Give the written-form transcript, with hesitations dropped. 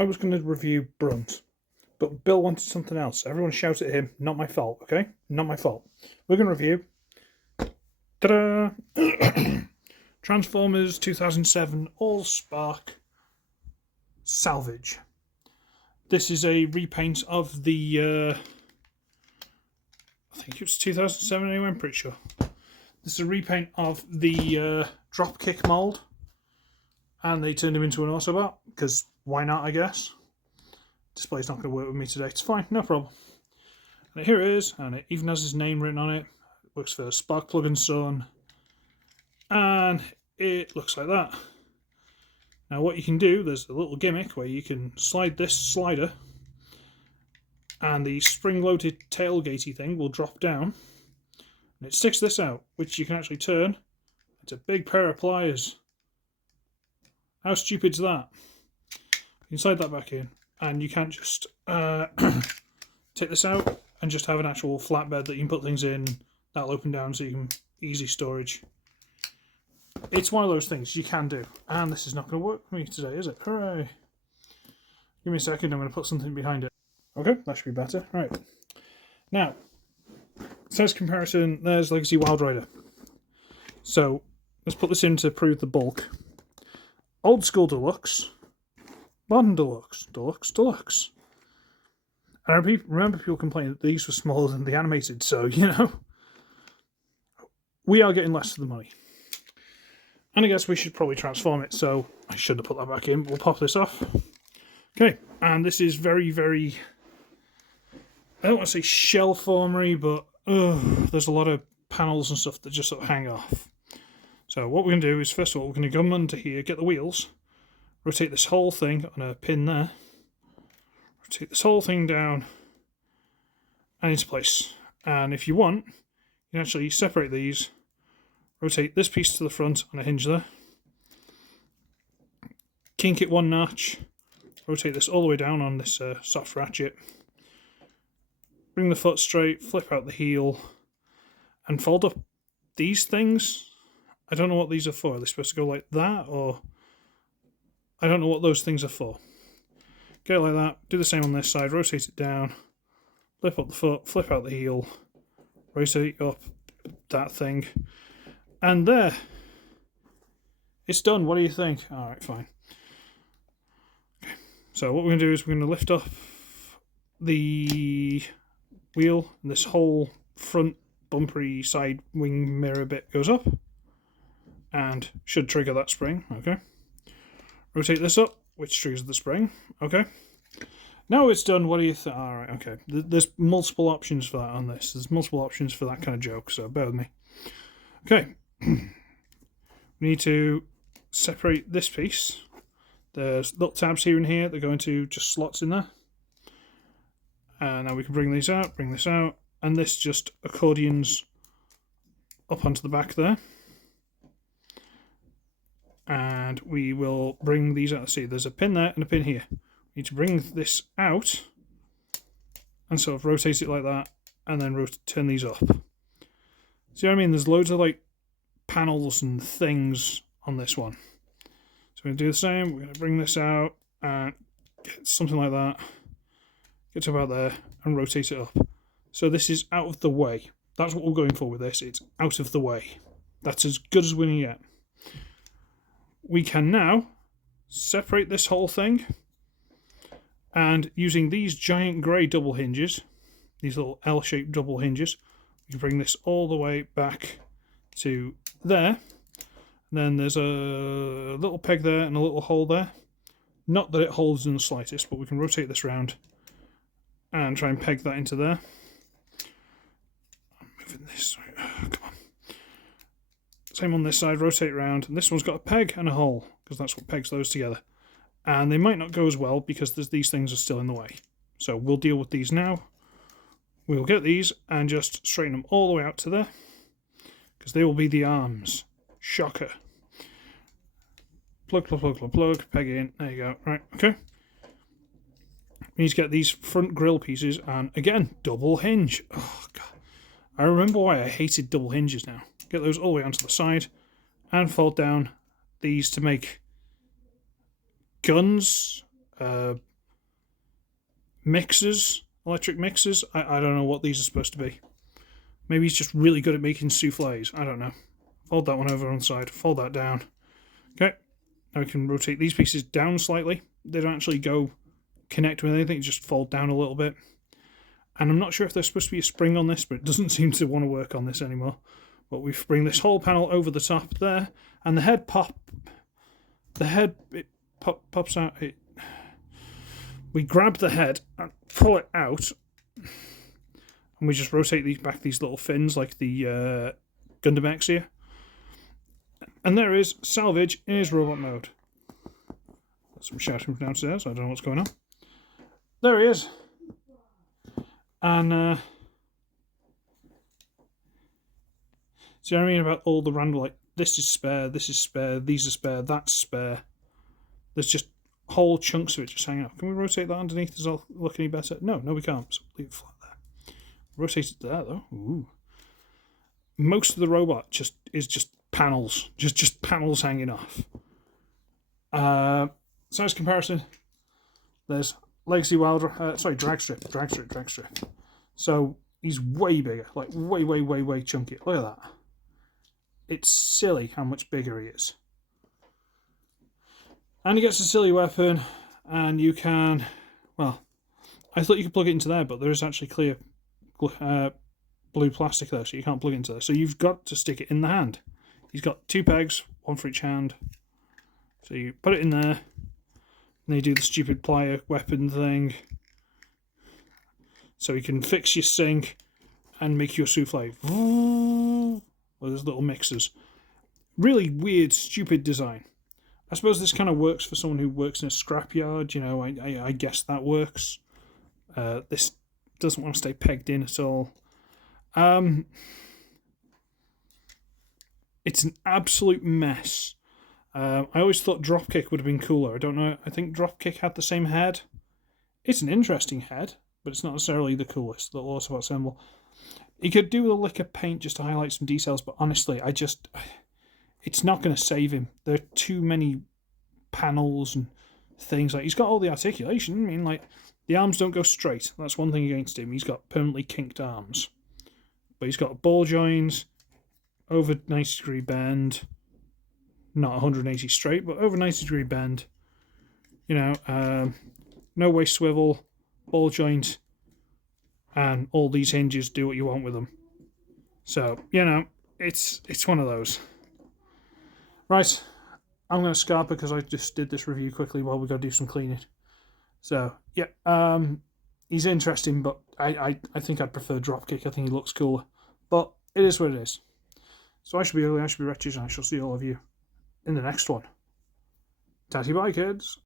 I was going to review Brunt, but Bill wanted something else. Everyone shouted at him. Not my fault, okay? Not my fault. We're going to review... Ta-da! Transformers 2007 Allspark Salvage. This is a repaint of the... I think it was 2007 anyway, I'm pretty sure. This is a repaint of the Dropkick mould. And they turned him into an Autobot, because why not, I guess. Display's not going to work with me today. It's fine, no problem. And here it is, and it even has his name written on it. It works for Sparkplug and Son. And it looks like that. Now what you can do, there's a little gimmick where you can slide this slider and the spring-loaded tailgatey thing will drop down and it sticks this out, which you can actually turn. It's a big pair of pliers. How stupid's that? You can slide that back in and you can't just take this out and just have an actual flatbed that you can put things in. That'll open down so you can easy storage. It's one of those things you can do. And this is not going to work for me today, is it? Hooray! Give me a second, I'm going to put something behind it. Okay, that should be better. Right. Now, says comparison, there's Legacy Wild Rider. So, let's put this in to prove the bulk. Old School Deluxe, Modern Deluxe, Deluxe, Deluxe. And I remember people complaining that these were smaller than the animated, so, you know, we are getting less for the money. And I guess we should probably transform it, so I shouldn't have put that back in, but we'll pop this off. Okay, and this is very, very, I don't want to say shell formery, but there's a lot of panels and stuff that just sort of hang off. So what we're going to do is, first of all, we're going to come under here, get the wheels, rotate this whole thing on a pin there, rotate this whole thing down and into place. And if you want, you can actually separate these, rotate this piece to the front on a hinge there, kink it one notch, rotate this all the way down on this soft ratchet, bring the foot straight, flip out the heel, and fold up these things. I don't know what these are for. Are they supposed to go like that, or I don't know what those things are for. Get it like that, do the same on this side, rotate it down, flip up the foot, flip out the heel, rotate up that thing, and there. It's done. What do you think? Alright, fine. Okay. So what we're going to do is we're going to lift up the wheel, and this whole front bumpery side wing mirror bit goes up and should trigger that spring. Okay. Rotate this up, which triggers the spring. Okay. Now it's done. What do you think? Alright, okay. There's multiple options for that on this. There's multiple options for that kind of joke, so bear with me. Okay. We need to separate this piece. There's little tabs here and here that go into just slots in there. And now we can bring these out, bring this out, and this just accordions up onto the back there. And we will bring these out. See, there's a pin there and a pin here. We need to bring this out and sort of rotate it like that, and then turn these up. See what I mean? There's loads of like panels and things on this one. So we're going to do the same. We're going to bring this out and get something like that. Get to about there and rotate it up. So this is out of the way. That's what we're going for with this. It's out of the way. That's as good as we can get. We can now separate this whole thing, and using these giant grey double hinges, these little L-shaped double hinges, we can bring this all the way back to there. And then there's a little peg there and a little hole there. Not that it holds in the slightest, but we can rotate this round and try and peg that into there. I'm moving this. Come on. Same on this side, rotate around. And this one's got a peg and a hole, because that's what pegs those together. And they might not go as well because these things are still in the way. So we'll deal with these now. We'll get these and just straighten them all the way out to there, because they will be the arms. Shocker. Plug, plug, plug, plug, plug, peg in. There you go. Right, okay. We need to get these front grille pieces, and again, double hinge. Oh, God. I remember why I hated double hinges now. Get those all the way onto the side, and fold down these to make guns, mixers, electric mixers. I don't know what these are supposed to be. Maybe he's just really good at making soufflés. I don't know. Fold that one over on the side. Fold that down. Okay. Now we can rotate these pieces down slightly. They don't actually go connect with anything. Just fold down a little bit. And I'm not sure if there's supposed to be a spring on this, but it doesn't seem to want to work on this anymore. But we bring this whole panel over the top there, and the head pops out. We grab the head and pull it out, and we just rotate these little fins like the Gundam X here. And there is Salvage in his robot mode. Got some shouting from downstairs, I don't know what's going on. There he is. And see what I mean about all the random, like, this is spare, these are spare, that's spare. There's just whole chunks of it just hanging out. Can we rotate that underneath? Does it look any better? No, we can't. So leave it flat there. Rotate it there, though. Ooh. Most of the robot is just panels. Just panels hanging off. Size comparison. There's Legacy drag strip. So he's way bigger, like way chunky. Look at that. It's silly how much bigger he is. And he gets a silly weapon, and you can, well, I thought you could plug it into there, but there is actually clear blue plastic there, so you can't plug it into there. So you've got to stick it in the hand. He's got 2 pegs, 1 for each hand. So you put it in there, and you do the stupid plier weapon thing. So you can fix your sink and make your souffle. With his little mixers. Really weird, stupid design. I suppose this kind of works for someone who works in a scrapyard. You know, I guess that works. This doesn't want to stay pegged in at all. It's an absolute mess. I always thought Dropkick would have been cooler. I don't know. I think Dropkick had the same head. It's an interesting head, but it's not necessarily the coolest. The Allspark symbol. You could do with a lick of paint just to highlight some details, but honestly, it's not going to save him. There are too many panels and things. Like, he's got all the articulation. I mean, like, the arms don't go straight. That's one thing against him. He's got permanently kinked arms. But he's got ball joints, over 90-degree bend. Not 180 straight, but over 90-degree bend. You know, no waist swivel, ball joint, and all these hinges do what you want with them. So, you know, it's one of those. Right, I'm going to scarp because I just did this review quickly while we got to do some cleaning. So, yeah, he's interesting, but I think I'd prefer Dropkick. I think he looks cooler. But it is what it is. So I should be Ugly, I should be Wretched, and I shall see all of you in the next one. Tatty bye, kids.